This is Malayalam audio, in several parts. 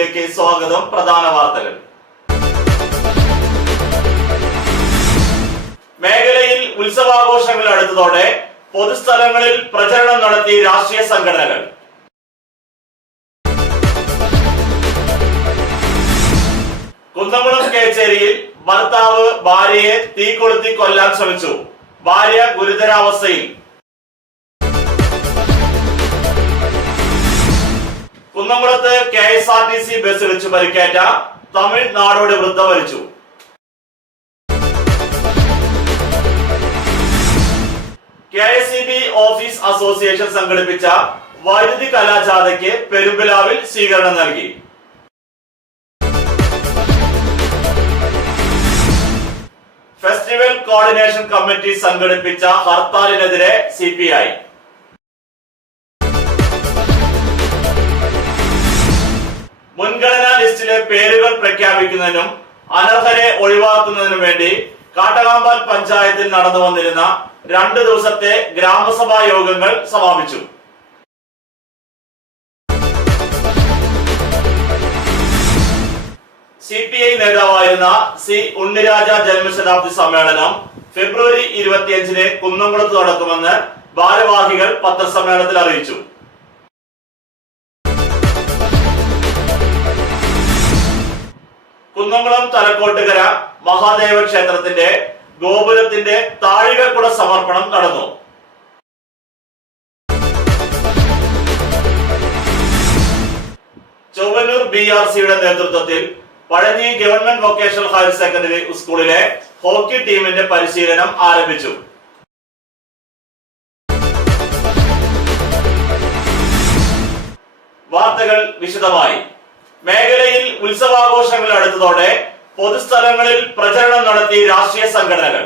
ന്യൂസിലേക്ക് സ്വാഗതം. പ്രധാന വാർത്തകൾ. മേഖലയിൽ ഉത്സവാഘോഷങ്ങൾ അടുത്തതോടെ പൊതുസ്ഥലങ്ങളിൽ പ്രചരണം നടത്തി രാഷ്ട്രീയ സംഘടനകൾ. കുന്നംകുളം കേച്ചേരിയിൽ ഭർത്താവ് ഭാര്യയെ തീ കൊളുത്തി കൊല്ലാൻ ശ്രമിച്ചു. ഭാര്യ ഗുരുതരാവസ്ഥയിൽ. കുന്നംകുളത്ത് KSRTC ബസ് ഇടിച്ചു പരിക്കേറ്റ തമിഴ്നാടോട് വൃദ്ധ മരിച്ചു. KSEB ഓഫീസ് അസോസിയേഷൻ സംഘടിപ്പിച്ച വൈദ്യുതി കലാജാഥയ്ക്ക് പെരുമ്പിലാവിൽ സ്വീകരണം നൽകി. ഫെസ്റ്റിവൽ കോർഡിനേഷൻ കമ്മിറ്റി സംഘടിപ്പിച്ച ഹർത്താലിനെതിരെ CPI. മുൻഗണനാ ലിസ്റ്റിലെ പേരുകൾ പ്രഖ്യാപിക്കുന്നതിനും അനർഹരെ ഒഴിവാക്കുന്നതിനും വേണ്ടി കാട്ടകാമ്പാൽ പഞ്ചായത്തിൽ നടന്നു വന്നിരുന്ന 2 ദിവസത്തെ ഗ്രാമസഭാ യോഗങ്ങൾ സമാപിച്ചു. CPI നേതാവായിരുന്ന C ഉണ്ണിരാജ ജന്മശതാബ്ദി സമ്മേളനം ഫെബ്രുവരി 25-ന് കുന്നംകുളത്ത് നടക്കുമെന്ന് ഭാരവാഹികൾ പത്രസമ്മേളനത്തിൽ അറിയിച്ചു. കുന്നംകുളം തലക്കോട്ടുകര മഹാദേവ ക്ഷേത്രത്തിന്റെ ഗോപുരത്തിന്റെ താഴികക്കുട സമർപ്പണം നടന്നു. ചൊവ്വന്നൂർ BRCയുടെ നേതൃത്വത്തിൽ Pazhanji government vocational higher secondary സ്കൂളിലെ ഹോക്കി ടീമിന്റെ പരിശീലനം ആരംഭിച്ചു. വാർത്തകൾ വിശദമായി. മേഖലയിൽ ഉത്സവാഘോഷങ്ങൾ അടുത്തതോടെ പൊതുസ്ഥലങ്ങളിൽ പ്രചരണം നടത്തി രാഷ്ട്രീയ സംഘടനകൾ.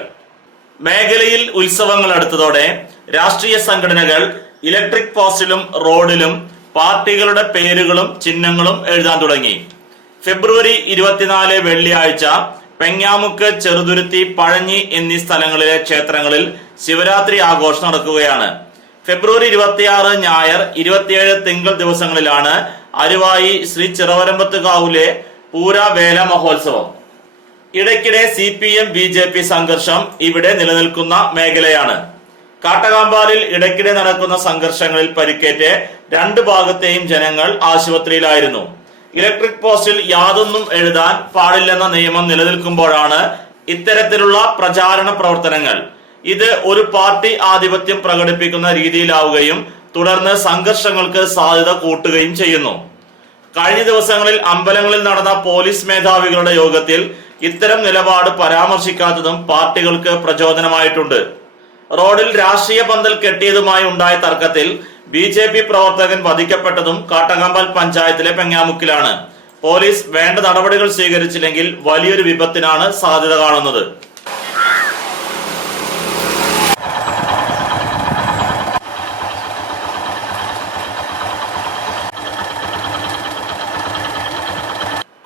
മേഖലയിൽ ഉത്സവങ്ങൾ അടുത്തതോടെ രാഷ്ട്രീയ സംഘടനകൾ ഇലക്ട്രിക് പോസ്റ്റിലും റോഡിലും പാർട്ടികളുടെ പേരുകളും ചിഹ്നങ്ങളും എഴുതാൻ തുടങ്ങി. ഫെബ്രുവരി 24 വെള്ളിയാഴ്ച പെങ്ങാമുക്ക്, ചെറുതുരുത്തി, പഴഞ്ഞി എന്നീ സ്ഥലങ്ങളിലെ ക്ഷേത്രങ്ങളിൽ ശിവരാത്രി ആഘോഷം നടക്കുകയാണ്. ഫെബ്രുവരി 26 ഞായർ, 27 തിങ്കൾ ദിവസങ്ങളിലാണ് അരുവായി ശ്രീ ചിറവരമ്പത്തുകാവിലെ പൂരവേല മഹോത്സവം. ഇടയ്ക്കിടെ CPM BJP സംഘർഷം ഇവിടെ നിലനിൽക്കുന്ന മേഖലയാണ്. കാട്ടകാമ്പാലിൽ ഇടയ്ക്കിടെ നടക്കുന്ന സംഘർഷങ്ങളിൽ പരിക്കേറ്റ് 2 ഭാഗത്തെയും ജനങ്ങൾ ആശുപത്രിയിലായിരുന്നു. ഇലക്ട്രിക് പോസ്റ്റിൽ യാതൊന്നും എഴുതാൻ പാടില്ലെന്ന നിയമം നിലനിൽക്കുമ്പോഴാണ് ഇത്തരത്തിലുള്ള പ്രചാരണ പ്രവർത്തനങ്ങൾ. ഇത് ഒരു പാർട്ടി ആധിപത്യം പ്രകടിപ്പിക്കുന്ന രീതിയിലാവുകയും തുടർന്ന് സംഘർഷങ്ങൾക്ക് സാധ്യത കൂട്ടുകയും ചെയ്യുന്നു. കഴിഞ്ഞ ദിവസങ്ങളിൽ അമ്പലങ്ങളിൽ നടന്ന പോലീസ് മേധാവികളുടെ യോഗത്തിൽ ഇത്തരം നിലപാട് പരാമർശിക്കാത്തതും പാർട്ടികൾക്ക് പ്രചോദനമായിട്ടുണ്ട്. റോഡിൽ രാഷ്ട്രീയ പന്തൽ കെട്ടിയതുമായി ഉണ്ടായ തർക്കത്തിൽ BJP പ്രവർത്തകൻ വധിക്കപ്പെട്ടതും കാട്ടകാമ്പാൽ പഞ്ചായത്തിലെ പെങ്ങാമുക്കിലാണ്. പോലീസ് വേണ്ട നടപടികൾ സ്വീകരിച്ചില്ലെങ്കിൽ വലിയൊരു വിപത്തിനാണ് സാധ്യത കാണുന്നത്.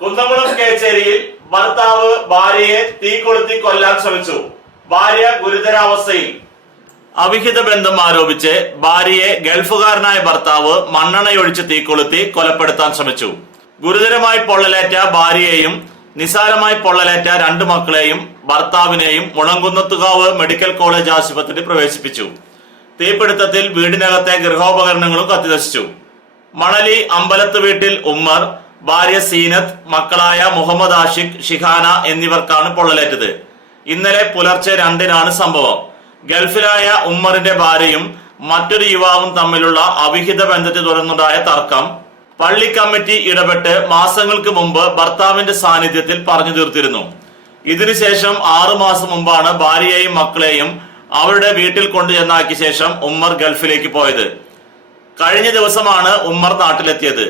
കുന്നംകുളം കേച്ചേരിയിൽ ഭർത്താവ് ഭാര്യയെ തീ കൊളുത്തി കൊല്ലാൻ ശ്രമിച്ചു. ഭാര്യ ഗുരുതരാവസ്ഥയിൽ. അവിഹിത ബന്ധം ആരോപിച്ച് ഭാര്യയെ ഗൾഫുകാരനായ ഭർത്താവ് മണ്ണെണ്ണയൊഴിച്ച് തീ കൊളുത്തി കൊലപ്പെടുത്താൻ ശ്രമിച്ചു. ഗുരുതരമായി പൊള്ളലേറ്റ ഭാര്യയെയും നിസാരമായി പൊള്ളലേറ്റ 2 മക്കളെയും ഭർത്താവിനെയും മുളങ്കുന്നത്തുകാവ് മെഡിക്കൽ കോളേജ് ആശുപത്രിയിൽ പ്രവേശിപ്പിച്ചു. തീപിടുത്തത്തിൽ വീടിനകത്തെ ഗൃഹോപകരണങ്ങളും കത്തിനശിച്ചു. മണലി അമ്പലത്ത് വീട്ടിൽ ഉമ്മർ, ഭാര്യ സീനത്ത്, മക്കളായ മുഹമ്മദ് ആഷിഖ്, ഷിഹാന എന്നിവർക്കാണ് പൊള്ളലേറ്റത്. ഇന്നലെ പുലർച്ചെ 2-നാണ് സംഭവം. ഗൾഫിലായ ഉമ്മറിന്റെ ഭാര്യയും മറ്റൊരു യുവാവും തമ്മിലുള്ള അവിഹിത ബന്ധത്തെ തുടർന്നുണ്ടായ തർക്കം പള്ളി കമ്മിറ്റി ഇടപെട്ട് മാസങ്ങൾക്ക് മുമ്പ് ഭർത്താവിന്റെ സാന്നിധ്യത്തിൽ പറഞ്ഞു തീർത്തിരുന്നു. ഇതിനുശേഷം 6 മാസം മുമ്പാണ് ഭാര്യയെയും മക്കളെയും അവരുടെ വീട്ടിൽ കൊണ്ടുചെന്നാക്കിയ ശേഷം ഉമ്മർ ഗൾഫിലേക്ക് പോയത്. കഴിഞ്ഞ ദിവസമാണ് ഉമ്മർ നാട്ടിലെത്തിയത്.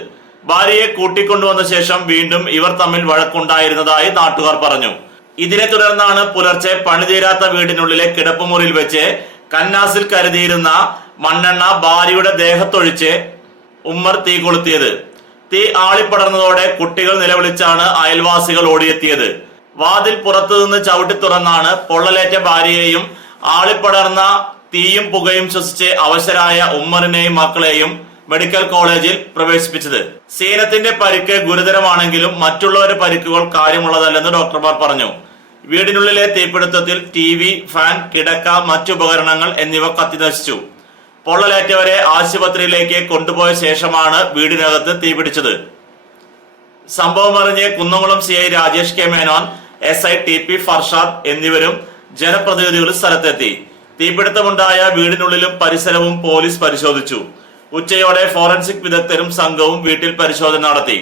ഭാര്യയെ കൂട്ടിക്കൊണ്ടുവന്ന ശേഷം വീണ്ടും ഇവർ തമ്മിൽ വഴക്കുണ്ടായിരുന്നതായി നാട്ടുകാർ പറഞ്ഞു. ഇതിനെ തുടർന്നാണ് പുലർച്ചെ പണിതീരാത്ത വീടിനുള്ളിലെ കിടപ്പുമുറിയിൽ വെച്ച് കന്നാസിൽ കരുതിയിരുന്ന മണ്ണെണ്ണ ഭാര്യയുടെ ദേഹത്തൊഴിച്ച് ഉമ്മർ തീ കൊളുത്തിയത്. തീ ആളിപ്പടർന്നതോടെ കുട്ടികൾ നിലവിളിച്ചാണ് അയൽവാസികൾ ഓടിയെത്തിയത്. വാതിൽ പുറത്തുനിന്ന് ചവിട്ടി തുറന്നാണ് പൊള്ളലേറ്റ ഭാര്യയെയും ആളിപ്പടർന്ന തീയും പുകയും ശ്വസിച്ച് അവശരായ ഉമ്മറിനെയും മക്കളെയും മെഡിക്കൽ കോളേജിൽ പ്രവേശിപ്പിച്ചത്. സീനത്തിന്റെ പരിക്ക് ഗുരുതരമാണെങ്കിലും മറ്റുള്ളവരുടെ പരിക്കുകൾ കാര്യമുള്ളതല്ലെന്ന് ഡോക്ടർമാർ പറഞ്ഞു. വീടിനുള്ളിലെ തീപിടുത്തത്തിൽ TV, ഫാൻ, കിടക്ക, മറ്റുപകരണങ്ങൾ എന്നിവ കത്തിനശിച്ചു. പൊള്ളലേറ്റവരെ ആശുപത്രിയിലേക്ക് കൊണ്ടുപോയ ശേഷമാണ് വീടിനകത്ത് തീപിടിച്ചത്. സംഭവമറിഞ്ഞ് Kunnamkulam CI Rajesh K Menon, SI TP Farshad എന്നിവരും ജനപ്രതിനിധികളും സ്ഥലത്തെത്തി. തീപിടുത്തമുണ്ടായ വീടിനുള്ളിലും പരിസരവും പോലീസ് പരിശോധിച്ചു. ഉച്ചയോടെ ഫോറൻസിക് വിദഗ്ധരും സംഘവും വീട്ടിൽ പരിശോധന നടത്തി.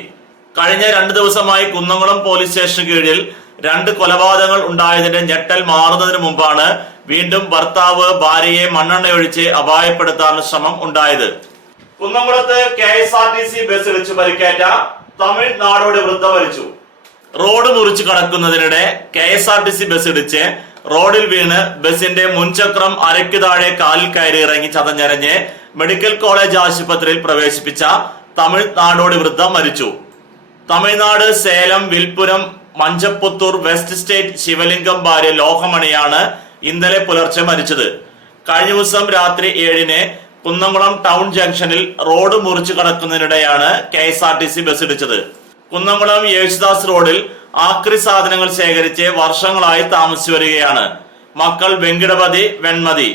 കഴിഞ്ഞ 2 ദിവസമായി കുന്നംകുളം പോലീസ് സ്റ്റേഷന് കീഴിൽ 2 കൊലപാതകങ്ങൾ ഉണ്ടായതിന്റെ ഞെട്ടൽ മാറുന്നതിന് മുമ്പാണ് വീണ്ടും ഭർത്താവ് ഭാര്യയെ മണ്ണെണ്ണയൊഴിച്ച് അപായപ്പെടുത്താനുള്ള ശ്രമം ഉണ്ടായത്. കുന്നംകുളത്ത് KSRTC ബസ് ഇടിച്ചു പരിക്കേറ്റ തമിഴ്നാടോട് വൃദ്ധ മരിച്ചു. റോഡ് മുറിച്ചു കടക്കുന്നതിനിടെ KSRTC ബസ് ഇടിച്ച് റോഡിൽ വീണ് ബസിന്റെ മുൻചക്രം അരയ്ക്കു താഴെ കാലിൽ കയറി ഇറങ്ങി ചതഞ്ഞരഞ്ഞ് മെഡിക്കൽ കോളേജ് ആശുപത്രിയിൽ പ്രവേശിപ്പിച്ച തമിഴ്നാടോട് വൃദ്ധ മരിച്ചു. തമിഴ്നാട് സേലം വിൽപുരം മഞ്ചപ്പുത്തൂർ വെസ്റ്റ് സ്റ്റേറ്റ് ശിവലിംഗം ഭാര്യ ലോഹമണിയാണ് ഇന്നലെ പുലർച്ചെ മരിച്ചത്. കഴിഞ്ഞ ദിവസം രാത്രി 7-ന് കുന്നംകുളം ടൗൺ ജംഗ്ഷനിൽ റോഡ് മുറിച്ചു കടക്കുന്നതിനിടെയാണ് KSRTC ബസ് ഇടിച്ചത്. കുന്നംകുളം യേശുദാസ് റോഡിൽ ആക്രി സാധനങ്ങൾ ശേഖരിച്ച് വർഷങ്ങളായി താമസിച്ചു വരികയാണ് മക്കൾ വെങ്കിടപതി, വെൺമതി.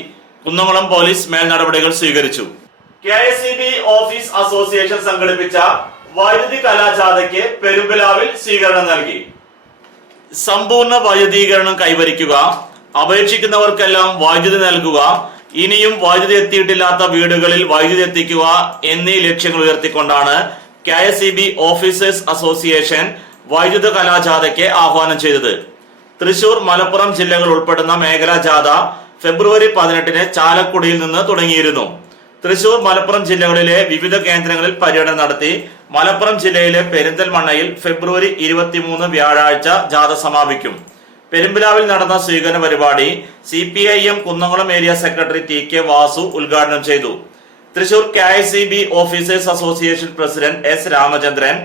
കുന്നംകുളം പോലീസ് മേൽ നടപടികൾ സ്വീകരിച്ചു. KSEB ഓഫീസ് അസോസിയേഷൻ സംഘടിപ്പിച്ച വൈദ്യുതി കലാജാഥയ്ക്ക് പെരുമ്പിലാവിൽ സ്വീകരണം നൽകി. സമ്പൂർണ്ണ വൈദ്യുതീകരണം കൈവരിക്കുക, അപേക്ഷിക്കുന്നവർക്കെല്ലാം വൈദ്യുതി നൽകുക, ഇനിയും വൈദ്യുതി എത്തിയിട്ടില്ലാത്ത വീടുകളിൽ വൈദ്യുതി എത്തിക്കുക എന്നീ ലക്ഷ്യങ്ങൾ ഉയർത്തിക്കൊണ്ടാണ് KSEB ഓഫീസേഴ്സ് അസോസിയേഷൻ വൈദ്യുത കലാജാഥയ്ക്ക് ആഹ്വാനം ചെയ്തത്. തൃശൂർ, മലപ്പുറം ജില്ലകൾ ഉൾപ്പെടുന്ന മേഖലാ ജാഥ ഫെബ്രുവരി 18-ന് ചാലക്കുടിയിൽ നിന്ന് തുടങ്ങിയിരുന്നു. തൃശൂർ, മലപ്പുറം ജില്ലകളിലെ വിവിധ കേന്ദ്രങ്ങളിൽ പര്യടനം നടത്തി മലപ്പുറം ജില്ലയിലെ പെരിന്തൽമണ്ണയിൽ ഫെബ്രുവരി 23 വ്യാഴാഴ്ച ജാഥ സമാപിക്കും. പെരുമ്പിലാവിൽ നടന്ന സ്വീകരണ പരിപാടി CPIM Kunnamkulam area secretary TK Vasu ഉദ്ഘാടനം ചെയ്തു. Thrissur KSEB officers association president S Ramachandran,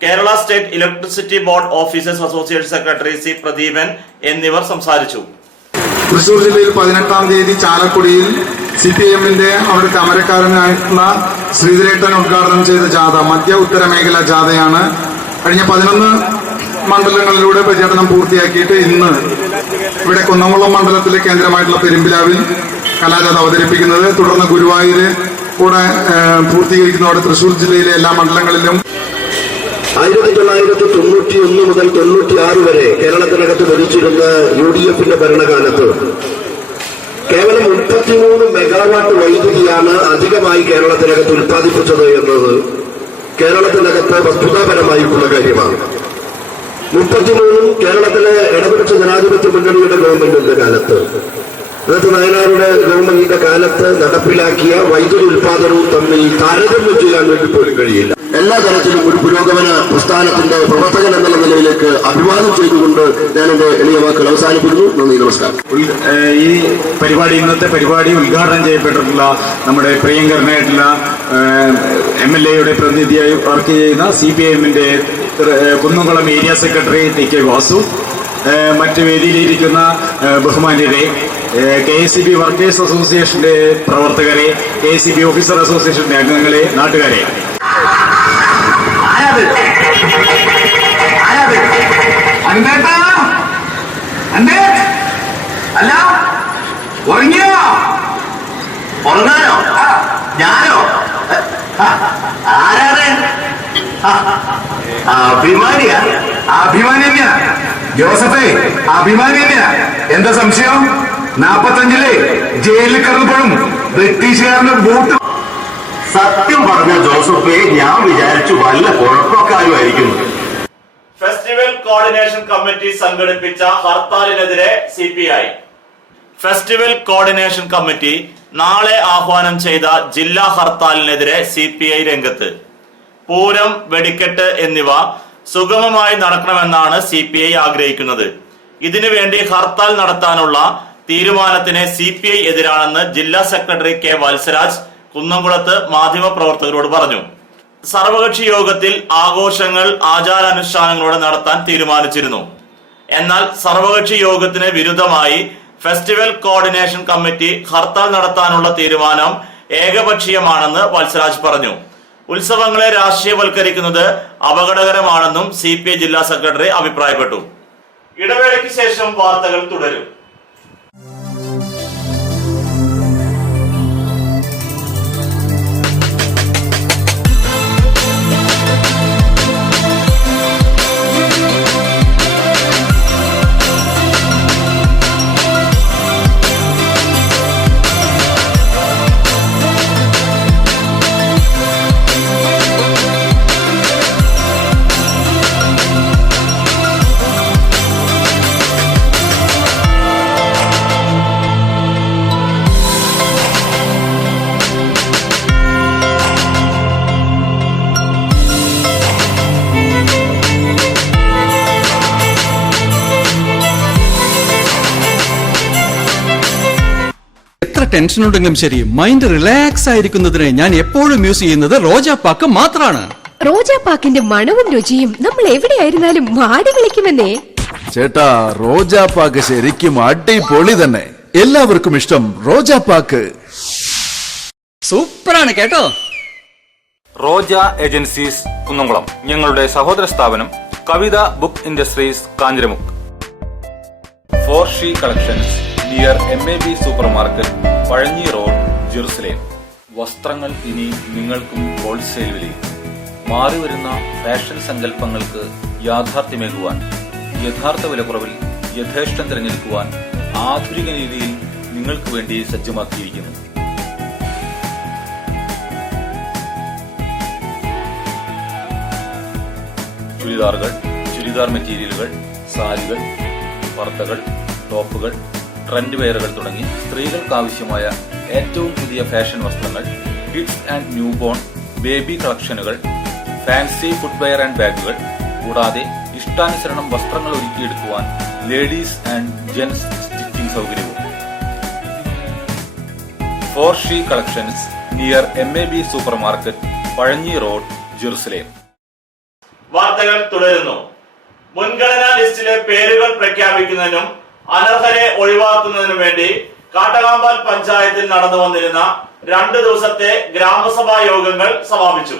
Kerala state electricity board officers association secretary C Pradeepan എന്നിവർ സംസാരിച്ചു. തൃശൂർ ജില്ലയിൽ 18-ാം തീയതി ചാലക്കുടിയിൽ CPIMന്റെ അവർക്ക് അമരക്കാരനായിട്ടുള്ള ശ്രീധരേട്ടൻ ഉദ്ഘാടനം ചെയ്ത ജാഥ മധ്യ ഉത്തര മേഖല ജാഥയാണ്. കഴിഞ്ഞ 11 മണ്ഡലങ്ങളിലൂടെ പര്യടനം പൂർത്തിയാക്കിയിട്ട് ഇന്ന് ഇവിടെ കുന്നംകുളം മണ്ഡലത്തിലെ കേന്ദ്രമായിട്ടുള്ള പെരുമ്പിലാവിൽ കലാജാഥ അവതരിപ്പിക്കുന്നത്. തുടർന്ന് ഗുരുവായൂര് കൂടെ പൂർത്തീകരിക്കുന്നതോടെ തൃശൂർ ജില്ലയിലെ എല്ലാ മണ്ഡലങ്ങളിലും 1991 മുതൽ 96 വരെ കേരളത്തിനകത്ത് ഭരിച്ചിരുന്ന UDFന്റെ ഭരണകാലത്ത് കേവലം 33 മെഗാവാട്ട് വൈദ്യുതിയാണ് അധികമായി കേരളത്തിനകത്ത് ഉൽപ്പാദിപ്പിച്ചത് എന്നത് കേരളത്തിനകത്ത് വസ്തുതാപരമായിട്ടുള്ള കാര്യമാണ്. 33 കേരളത്തിലെ ഇടതുപക്ഷ ജനാധിപത്യ മുന്നണിയുടെ ഗവൺമെന്റിന്റെ കാലത്ത്, നയനാരുടെ ഗവൺമെന്റിന്റെ കാലത്ത് നടപ്പിലാക്കിയ വൈദ്യുതി ഉൽപാദനവും തമ്മിൽ താരതമ്യം ചെയ്യാൻ വേണ്ടി പോലും കഴിയില്ല. എല്ലാ തരത്തിലും ഒരു പുരോഗമന പ്രസ്ഥാനത്തിന്റെ പ്രവർത്തകൻ എന്നുള്ള നിലയിലേക്ക് അഭിവാദം ചെയ്തുകൊണ്ട് ഞാൻ എന്റെ എളിയ വാക്കുകൾ അവസാനിപ്പിക്കുന്നു. നന്ദി, നമസ്കാരം. ഈ പരിപാടി, ഇന്നത്തെ പരിപാടി ഉദ്ഘാടനം ചെയ്യപ്പെട്ടിട്ടുള്ള നമ്മുടെ പ്രിയങ്കരനായിട്ടുള്ള MLAയുടെ പ്രതിനിധിയായി വർക്ക് ചെയ്യുന്ന CPIMന്റെ Kunnamkulam area secretary TK Vasu, മറ്റ് വേദിയിലിരിക്കുന്ന ബഹുമാന്യരെ, KSEB വർക്കേഴ്സ് അസോസിയേഷന്റെ പ്രവർത്തകരെ, KSEB ഓഫീസർ അസോസിയേഷന്റെ അംഗങ്ങളെ, നാട്ടുകാരെ, അല്ല ഉറങ്ങിയോ? ഉറങ്ങാനോ? ഞാനോ? ആരാണ്? അഭിമാനിയാ? അഭിമാനിയ ജോസഫേ, അഭിമാനിയ. എന്താ സംശയം? 45-ലെ ജയിലിൽ കിടന്നപ്പോഴും ബ്രിട്ടീഷുകാരന്റെ വോട്ട്. സത്യം പറഞ്ഞ ജോസഫേ, ഞാൻ വിചാരിച്ചു വല്ല കുഴപ്പക്കാരുമായിരിക്കുന്നു. ഫെസ്റ്റിവൽ കോർഡിനേഷൻ കമ്മിറ്റി സംഘടിപ്പിച്ച ഹർത്താലിനെതിരെ CPI. ഫെസ്റ്റിവൽ കോർഡിനേഷൻ കമ്മിറ്റി നാളെ ആഹ്വാനം ചെയ്ത ജില്ലാ ഹർത്താലിനെതിരെ CPI രംഗത്ത്. പൂരം, വെടിക്കെട്ട് എന്നിവ സുഗമമായി നടക്കണമെന്നാണ് CPI ആഗ്രഹിക്കുന്നത്. ഇതിനുവേണ്ടി ഹർത്താൽ നടത്താനുള്ള തീരുമാനത്തിന് CPI എതിരാണെന്ന് ജില്ലാ സെക്രട്ടറി K വത്സരാജ് കുന്നംകുളത്ത് മാധ്യമപ്രവർത്തകരോട് പറഞ്ഞു. സർവകക്ഷി യോഗത്തിൽ ആഘോഷങ്ങൾ ആചാരാനുഷ്ഠാനങ്ങളോടെ നടത്താൻ തീരുമാനിച്ചിരുന്നു. എന്നാൽ സർവകക്ഷി യോഗത്തിന് വിരുദ്ധമായി ഫെസ്റ്റിവൽ കോർഡിനേഷൻ കമ്മിറ്റി ഹർത്താൽ നടത്താനുള്ള തീരുമാനം ഏകപക്ഷീയമാണെന്ന് വത്സരാജ് പറഞ്ഞു. ഉത്സവങ്ങളെ രാഷ്ട്രീയവൽക്കരിക്കുന്നത് അപകടകരമാണെന്നും CPI ജില്ലാ സെക്രട്ടറി അഭിപ്രായപ്പെട്ടു. ഇടവേളയ്ക്ക് ശേഷം വാർത്തകൾ തുടരും. ടെൻഷൻ ഉണ്ടെങ്കിലും ശരി, മൈൻഡ് റിലാക്സ് ആയിരിക്കുന്നതിന് ഞാൻ എപ്പോഴും യൂസ് ചെയ്യുന്നത് റോജാപ്പാക്ക് മാത്രമാണ്. റോജാപ്പാക്കിന്റെ മണവും രുചിയും നമ്മൾ എവിടെയായിരുന്നാലും മാടി വിളിക്കുമെന്നേ. ചേട്ടാ, റോജാപ്പാക്ക് ശരിക്കും അടിപൊളി തന്നെ. എല്ലാവർക്കും ഇഷ്ടം റോജാപ്പാക്ക്. സൂപ്പറാണ് കേട്ടോ. റോജ ഏജൻസീസ് കുന്നംകുളം, ഞങ്ങളുടെ സഹോദര സ്ഥാപനം Kavitha book industries Kanjiramukku. 4She collections near MAB supermarket, Pazhanji road, Jerusalem. വസ്ത്രങ്ങൾ ഇനി നിങ്ങൾക്കും ഹോൾസെയിൽ വിലയിൽ. മാറിവരുന്ന ഫാഷൻ സങ്കല്പങ്ങൾക്ക് യാഥാർത്ഥ്യമേകുവാൻ, യഥാർത്ഥ വിലക്കുറവിൽ യഥേഷ്ടം തിരഞ്ഞെടുക്കുവാൻ ആധുനിക രീതിയിൽ നിങ്ങൾക്ക് വേണ്ടി സജ്ജമാക്കിയിരിക്കുന്നു. ചുരിദാറുകൾ, ചുരിദാർ മെറ്റീരിയലുകൾ, സാരികൾ, പർദ്ദകൾ, ടോപ്പുകൾ, ട്രെൻഡ് വെയറുകൾ തുടങ്ങി സ്ത്രീകൾക്കാവശ്യമായ ഏറ്റവും പുതിയ ഫാഷൻ വസ്ത്രങ്ങൾ, kids and newborn, baby കളക്ഷനുകൾ, ഫാൻസി ഫുട്വെയർ ആൻഡ് ബാഗുകൾ, കൂടാതെ ഇഷ്ടാനുസരണം വസ്ത്രങ്ങൾ ഒരുക്കിയെടുക്കുവാൻ ലേഡീസ് ആൻഡ് ജെന്റ്സ് സ്റ്റിച്ചിങ് സൗകര്യവും. 4She collections near MAB supermarket, Pazhanji road, Jerusalem. വാർത്തകൾ തുടരുന്നു. മുൻഗണനാ ലിസ്റ്റിലെ പേരുകൾ പ്രഖ്യാപിക്കുന്നതിനും അനർഹരെ ഒഴിവാക്കുന്നതിനും വേണ്ടി കാട്ടകാമ്പാൽ പഞ്ചായത്തിൽ നടന്നു വന്നിരുന്ന 2 ദിവസത്തെ ഗ്രാമസഭാ യോഗങ്ങൾ സമാപിച്ചു.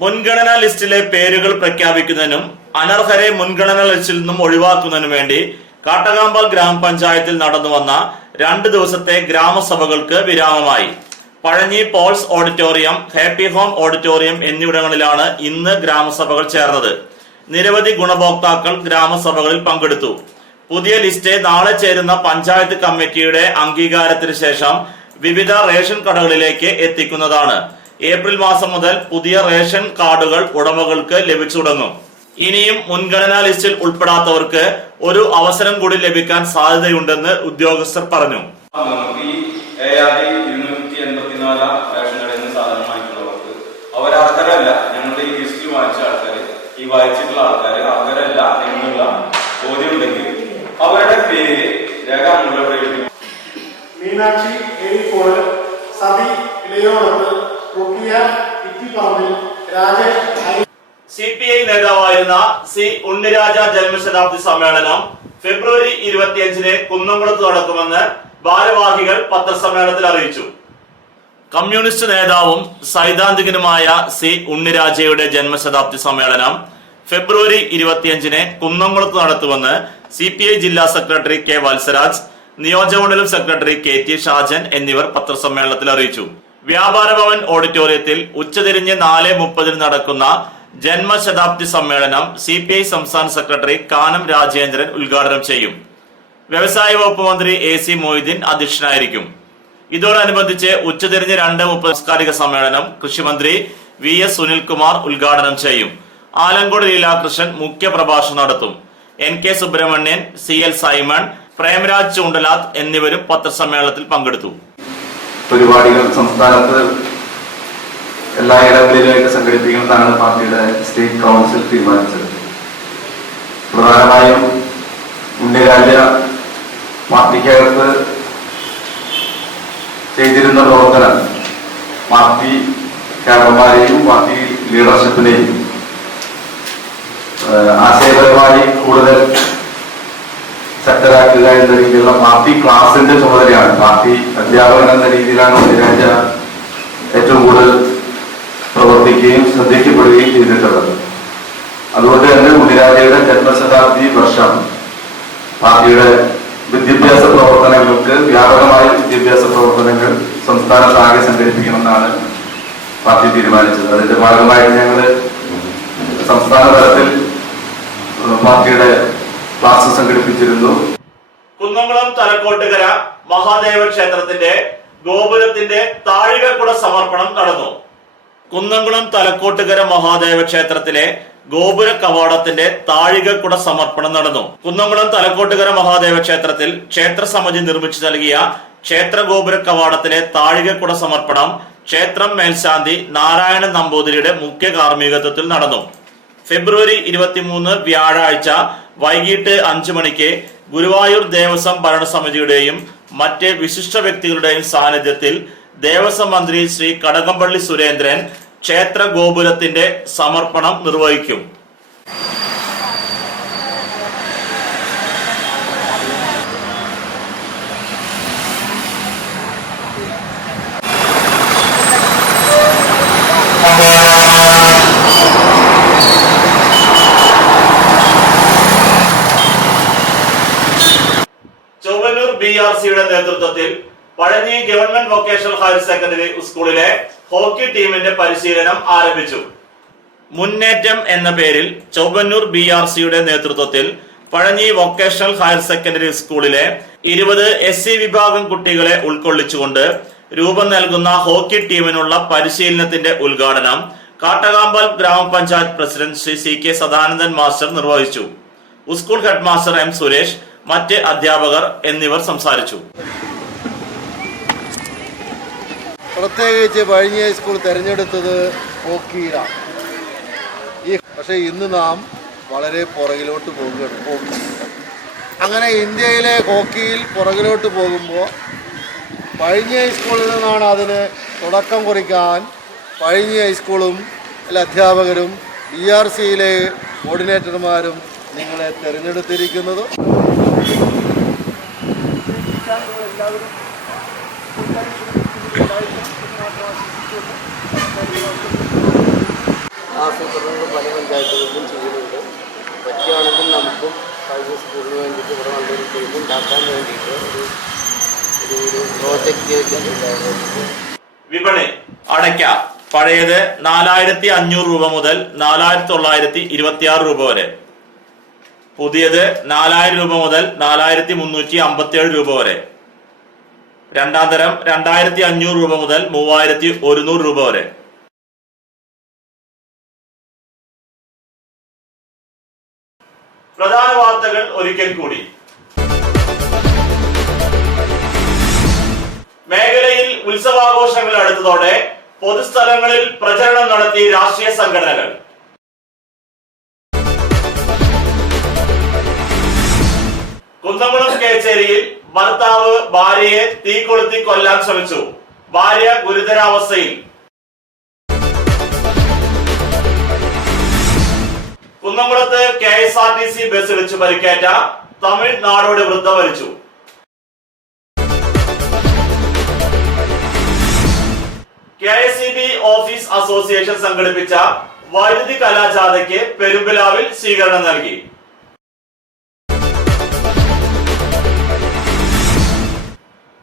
മുൻഗണനാ ലിസ്റ്റിലെ പേരുകൾ പ്രഖ്യാപിക്കുന്നതിനും അനർഹരെ മുൻഗണനാ ലിസ്റ്റിൽ നിന്നും ഒഴിവാക്കുന്നതിനും വേണ്ടി കാട്ടകാമ്പാൽ ഗ്രാമപഞ്ചായത്തിൽ നടന്നു വന്ന 2 ദിവസത്തെ ഗ്രാമസഭകൾക്ക് വിരാമമായി. Pazhanji Paul's auditorium, happy home auditorium എന്നിവിടങ്ങളിലാണ് ഇന്ന് ഗ്രാമസഭകൾ ചേർന്നത്. നിരവധി ഗുണഭോക്താക്കൾ ഗ്രാമസഭകളിൽ പങ്കെടുത്തു. പുതിയ ലിസ്റ്റ് നാളെ ചേരുന്ന പഞ്ചായത്ത് കമ്മിറ്റിയുടെ അംഗീകാരത്തിന് ശേഷം വിവിധ റേഷൻ കടകളിലേക്ക് എത്തിക്കുന്നതാണ്. ഏപ്രിൽ മാസം മുതൽ പുതിയ റേഷൻ കാർഡുകൾ ഉടമകൾക്ക് ലഭിച്ചു തുടങ്ങും. ഇനിയും മുൻഗണനാ ലിസ്റ്റിൽ ഉൾപ്പെടാത്തവർക്ക് ഒരു അവസരം കൂടി ലഭിക്കാൻ സാധ്യതയുണ്ടെന്ന് ഉദ്യോഗസ്ഥർ പറഞ്ഞു. റേഷൻ കടയിൽ നിന്ന് സാധനം വാങ്ങിക്കുന്നവർക്ക് അവരർഹരല്ല. ഞങ്ങളുടെ ഈ ലിസ്റ്റിൽ വായിച്ച ആൾക്കാർ, ഈ വായിച്ചിട്ടുള്ള ആൾക്കാർ അർഹരല്ല എന്നുള്ള ബോധ്യമുണ്ടെങ്കിൽ അവരുടെ പേര് രേഖാമൂലം മീനാക്ഷി, എലിക്കോട്, സതി, ഇളയോടത്ത്, റുക്കിയ, ഇത്തിപ്പറമ്പിൽ, രാജേഷ്. CPI നേതാവായിരുന്ന C. ഉണ്ണിരാജ ജന്മശതാബ്ദി സമ്മേളനം ഫെബ്രുവരി 25-ന് കുന്നംകുളത്ത് നടക്കുമെന്ന് ഭാരവാഹികൾ പത്രസമ്മേളനത്തിൽ അറിയിച്ചു. കമ്മ്യൂണിസ്റ്റ് നേതാവും സൈദ്ധാന്തികനുമായ C. ഉണ്ണിരാജയുടെ ജന്മശതാബ്ദി സമ്മേളനം ഫെബ്രുവരി 25-ന് കുന്നംകുളത്ത് നടത്തുമെന്ന് CPI ജില്ലാ സെക്രട്ടറി K. വത്സരാജ്, നിയോജകമണ്ഡലം സെക്രട്ടറി KT ഷാജൻ എന്നിവർ പത്രസമ്മേളനത്തിൽ അറിയിച്ചു. വ്യാപാര ഭവൻ ഓഡിറ്റോറിയത്തിൽ ഉച്ചതിരിഞ്ഞ് 4:30 നടക്കുന്ന ജന്മശതാബ്ദി സമ്മേളനം CPI സംസ്ഥാന സെക്രട്ടറി കാനം രാജേന്ദ്രൻ ഉദ്ഘാടനം ചെയ്യും. വ്യവസായ വകുപ്പ് മന്ത്രി AC മൊയ്തീൻ അധ്യക്ഷനായിരിക്കും. ഇതോടനുബന്ധിച്ച് ഉച്ചതിരിഞ്ഞ് 2:30 സാംസ്കാരിക സമ്മേളനം കൃഷിമന്ത്രി VS സുനിൽകുമാർ ഉദ്ഘാടനം ചെയ്യും. ആലങ്കോട് ലീലാകൃഷ്ണൻ മുഖ്യ പ്രഭാഷണം നടത്തും. NK സുബ്രഹ്മണ്യൻ, CL സൈമൺ, പ്രേംരാജ് ചൂണ്ടലാത്ത് എന്നിവരും പത്രസമ്മേളനത്തിൽ പങ്കെടുത്തു. പരിപാടികൾ സംസ്ഥാനത്ത് എല്ലാ ഇടങ്ങളിലായിട്ട് സംഘടിപ്പിക്കുന്നതാണ് പാർട്ടിയുടെ സ്റ്റേറ്റ് കൗൺസിൽ തീരുമാനിച്ചത്. പ്രധാനമായും ഉണ്ണിരാജ പാർട്ടിക്കകത്ത് ചെയ്തിരുന്ന പ്രവർത്തനം പാർട്ടി കേഡർമാരെയും പാർട്ടി ലീഡർഷിപ്പിനെയും ആശയപരമായി കൂടുതൽ ശക്തരാക്കുക എന്ന രീതിയിലുള്ള പാർട്ടി ക്ലാസിന്റെ ചുമതലയാണ്. പാർട്ടി അധ്യാപകൻ എന്ന രീതിയിലാണ് ഉണ്ണിരാജ ഏറ്റവും കൂടുതൽ പ്രവർത്തിക്കുകയും ശ്രദ്ധിക്കപ്പെടുകയും ചെയ്തിട്ടുള്ളത്. അതുകൊണ്ട് തന്നെ ഉണ്ണിരാജയുടെ ജന്മശതാബ്ദി വർഷം പാർട്ടിയുടെ വിദ്യാഭ്യാസ പ്രവർത്തനങ്ങൾക്ക് വ്യാപകമായ വിദ്യാഭ്യാസ പ്രവർത്തനങ്ങൾ സംസ്ഥാനത്താകെ സംഘടിപ്പിക്കണമെന്നാണ് പാർട്ടി തീരുമാനിച്ചത്. അതിന്റെ ഭാഗമായിട്ട് ഞങ്ങൾ സംസ്ഥാന തലത്തിൽ പാർട്ടിയുടെ ക്ലാസ് സംഘടിപ്പിച്ചിരുന്നു. കുന്നംകുളം തലക്കോട്ടുകര മഹാദേവ ക്ഷേത്രത്തിന്റെ ഗോപുരത്തിന്റെ താഴികക്കുട സമർപ്പണം നടന്നു. കുന്നംകുളം തലക്കോട്ടുകര മഹാദേവ ക്ഷേത്രത്തിലെ ഗോപുര കവാടത്തിന്റെ താഴികക്കുട സമർപ്പണം നടന്നു. കുന്നംകുളം തലക്കോട്ടുകര മഹാദേവ ക്ഷേത്രത്തിൽ ക്ഷേത്ര സമിതി നിർമ്മിച്ചു നൽകിയ ക്ഷേത്ര ഗോപുര കവാടത്തിലെ താഴികക്കുട സമർപ്പണം ക്ഷേത്രം മേൽശാന്തി നാരായണൻ നമ്പൂതിരിയുടെ മുഖ്യ കാർമ്മികത്വത്തിൽ നടന്നു. ഫെബ്രുവരി 23 വ്യാഴാഴ്ച വൈകിട്ട് 5 മണിക്ക് ഗുരുവായൂർ ദേവസ്വം ഭരണസമിതിയുടെയും മറ്റ് വിശിഷ്ട വ്യക്തികളുടെയും സാന്നിധ്യത്തിൽ ദേവസ്വം മന്ത്രി ശ്രീ കടകംപള്ളി സുരേന്ദ്രൻ ക്ഷേത്ര ഗോപുരത്തിന്റെ സമർപ്പണം നിർവഹിക്കും. ചൊവ്വന്നൂർ BRCയുടെ നേതൃത്വത്തിൽ Pazhanji government vocational higher secondary സ്കൂളിലെ ഹോക്കി ടീമിന്റെ പരിശീലനം ആരംഭിച്ചു. മുന്നേറ്റം എന്ന പേരിൽ ചൊവ്വന്നൂർ BRCയുടെ നേതൃത്വത്തിൽ പഴഞ്ഞി വൊക്കേഷണൽ ഹയർ സെക്കൻഡറി സ്കൂളിലെ 20 SC വിഭാഗം കുട്ടികളെ ഉൾക്കൊള്ളിച്ചുകൊണ്ട് രൂപം നൽകുന്ന ഹോക്കി ടീമിനുള്ള പരിശീലനത്തിന്റെ ഉദ്ഘാടനം കാട്ടകാമ്പൽ ഗ്രാമപഞ്ചായത്ത് president Shri CK Sadanandan master നിർവഹിച്ചു. School headmaster M Suresh, മറ്റ് അധ്യാപകർ എന്നിവർ സംസാരിച്ചു. പ്രത്യേകിച്ച് പഴഞ്ഞി ഹൈസ്കൂൾ തിരഞ്ഞെടുത്തത് ഹോക്കിയിലാണ്. പക്ഷേ ഇന്ന് നാം വളരെ പുറകിലോട്ട് പോകുകയാണ്. അങ്ങനെ ഇന്ത്യയിലെ ഹോക്കിയിൽ പുറകിലോട്ട് പോകുമ്പോൾ പഴഞ്ഞി ഹൈസ്കൂളിൽ നിന്നാണ് അതിന് തുടക്കം കുറിക്കാൻ പഴഞ്ഞി ഹൈസ്കൂളും അധ്യാപകരും BRCയിലെ കോർഡിനേറ്റർമാരും നിങ്ങളെ തിരഞ്ഞെടുത്തിരിക്കുന്നത്. ആസൂത്രണങ്ങൾ പല പഞ്ചായത്തുകളിലും ചെയ്യുന്നുണ്ട്. പറ്റുകയാണെങ്കിൽ നമുക്കും കഴിഞ്ഞ സ്കൂളിന് വേണ്ടിയിട്ട് ഇവിടെ നല്ലൊരു ടീം ഉണ്ടാക്കാൻ വേണ്ടിയിട്ട് ഒരു പ്രോജക്റ്റ്. വിപണി അടയ്ക്ക പഴയത് 4500 രൂപ മുതൽ 4926 രൂപ വരെ, പുതിയത് 4000 രൂപ മുതൽ 4357 രൂപ വരെ, രണ്ടാം തരം 2500 രൂപ മുതൽ 3100 രൂപ വരെ. പ്രധാന വാർത്തകൾ ഒരിക്കൽ കൂടി. മേഖലയിൽ ഉത്സവാഘോഷങ്ങൾ അടുത്തതോടെ പൊതുസ്ഥലങ്ങളിൽ പ്രചരണം നടത്തി രാഷ്ട്രീയ സംഘടനകൾ. കുന്നംകുളം കേച്ചേരിയിൽ ഭർത്താവ് ഭാര്യയെ തീ കൊളുത്തി കൊല്ലാൻ ശ്രമിച്ചു. ഭാര്യ ഗുരുതരാവസ്ഥയിൽ. കുന്നംകുളത്ത് KSRTC ബസ് ഇടിച്ചു പരിക്കേറ്റ തമിഴ്നാടോട് വൃദ്ധ മരിച്ചു. KSEB ഓഫീസ് അസോസിയേഷൻ സംഘടിപ്പിച്ച വൈദ്യുതി കലാജാഥയ്ക്ക് പെരുമ്പിലാവിൽ സ്വീകരണം നൽകി.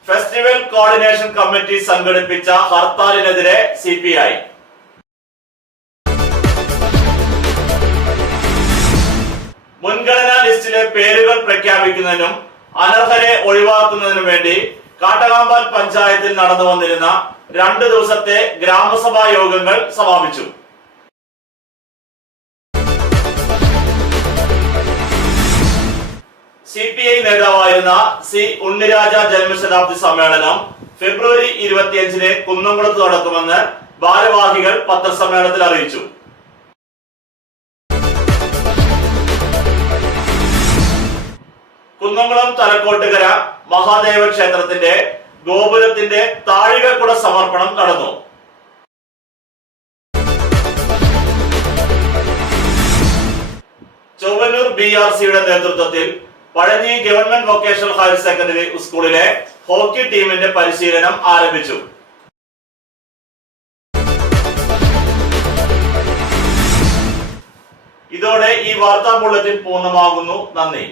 ഫെസ്റ്റിവൽ കോർഡിനേഷൻ കമ്മിറ്റി സംഘടിപ്പിച്ച ഹർത്താലിനെതിരെ CPI. മുൻഗണനാ ലിസ്റ്റിലെ പേരുകൾ പ്രഖ്യാപിക്കുന്നതിനും അനർഹരെ ഒഴിവാക്കുന്നതിനും വേണ്ടി കാട്ടകാമ്പൽ പഞ്ചായത്തിൽ നടന്നു വന്നിരുന്ന 2 ദിവസത്തെ ഗ്രാമസഭാ യോഗങ്ങൾ സമാപിച്ചു. CPI നേതാവായിരുന്ന C. ഉണ്ണിരാജ ജന്മശതാബ്ദി സമ്മേളനം ഫെബ്രുവരി 25-ന് കുന്നംകുളത്ത് നടക്കുമെന്ന് ഭാരവാഹികൾ പത്രസമ്മേളനത്തിൽ അറിയിച്ചു. കുന്നംകുളം തലക്കോട്ടുകര മഹാദേവ ക്ഷേത്രത്തിന്റെ ഗോപുരത്തിന്റെ താഴികക്കുട സമർപ്പണം നടന്നു. ചൊവ്വന്നൂർ BRCയുടെ നേതൃത്വത്തിൽ Pazhanji government vocational higher secondary സ്കൂളിലെ ഹോക്കി ടീമിന്റെ പരിശീലനം ആരംഭിച്ചു. ഇതോടെ ഈ വാർത്താ ബുള്ളറ്റിൻ പൂർണ്ണമാകുന്നു. നന്ദി.